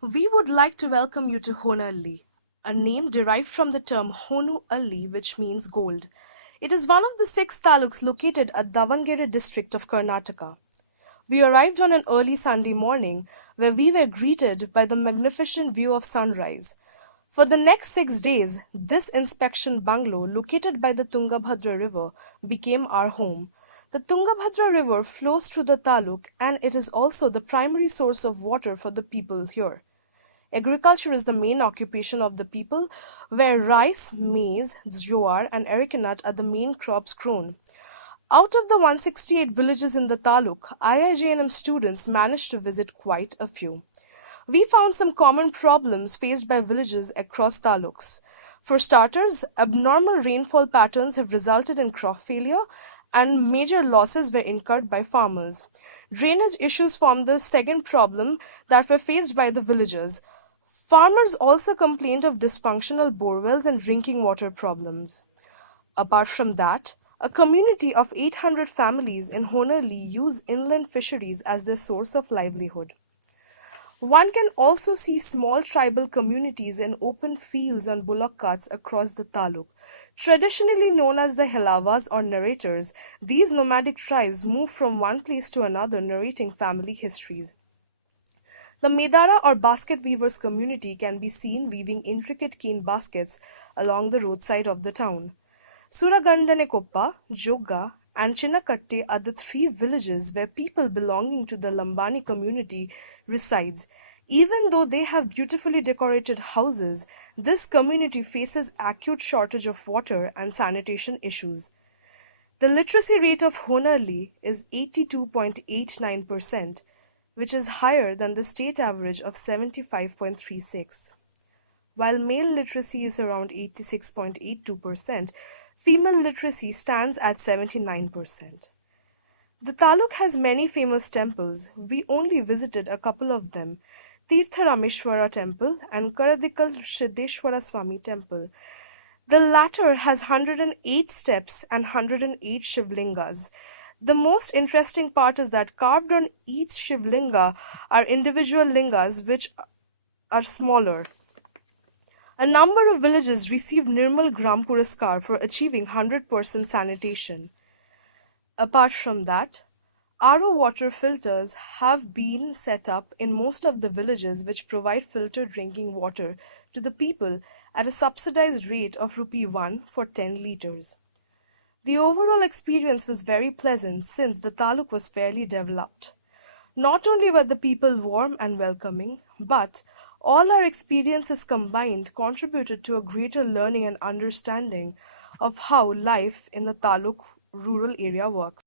We would like to welcome you to Honnali, a name derived from the term Honu Alli, which means gold. It is one of the six taluks located at Davangere district of Karnataka. We arrived on an early Sunday morning where we were greeted by the magnificent view of sunrise. For the next 6 days, this inspection bungalow, located by the Tungabhadra River, became our home. The Tungabhadra River flows through the taluk and it is also the primary source of water for the people here. Agriculture is the main occupation of the people, where rice, maize, jowar, and arecanut are the main crops grown. Out of the 168 villages in the taluk, IIJNM students managed to visit quite a few. We found some common problems faced by villages across taluks. For starters, abnormal rainfall patterns have resulted in crop failure and major losses were incurred by farmers. Drainage issues formed the second problem that were faced by the villagers. Farmers also complained of dysfunctional borewells and drinking water problems. Apart from that, a community of 800 families in Honnali use inland fisheries as their source of livelihood. One can also see small tribal communities in open fields on bullock carts across the taluk. Traditionally known as the Helavas or narrators, these nomadic tribes move from one place to another narrating family histories. The Medara or basket weavers community can be seen weaving intricate cane baskets along the roadside of the town. Suragandanekoppa, Jogga, and Chinnakatte are the three villages where people belonging to the Lambani community resides. Even though they have beautifully decorated houses, this community faces acute shortage of water and sanitation issues. The literacy rate of Honali is 82.89%, which is higher than the state average of 75.36. While male literacy is around 86.82%, female literacy stands at 79%. The taluk has many famous temples. We only visited a couple of them: Tirtharameshwara Temple and Karadikal Siddheshwara Swami Temple. The latter has 108 steps and 108 Shivlingas. The most interesting part is that carved on each Shivlinga are individual lingas which are smaller. A number of villages received Nirmal Gram Puraskar for achieving 100% sanitation. Apart from that, RO water filters have been set up in most of the villages which provide filtered drinking water to the people at a subsidized rate of rupee 1 for 10 liters. The overall experience was very pleasant since the taluk was fairly developed. Not only were the people warm and welcoming, but all our experiences combined contributed to a greater learning and understanding of how life in the taluk rural area works.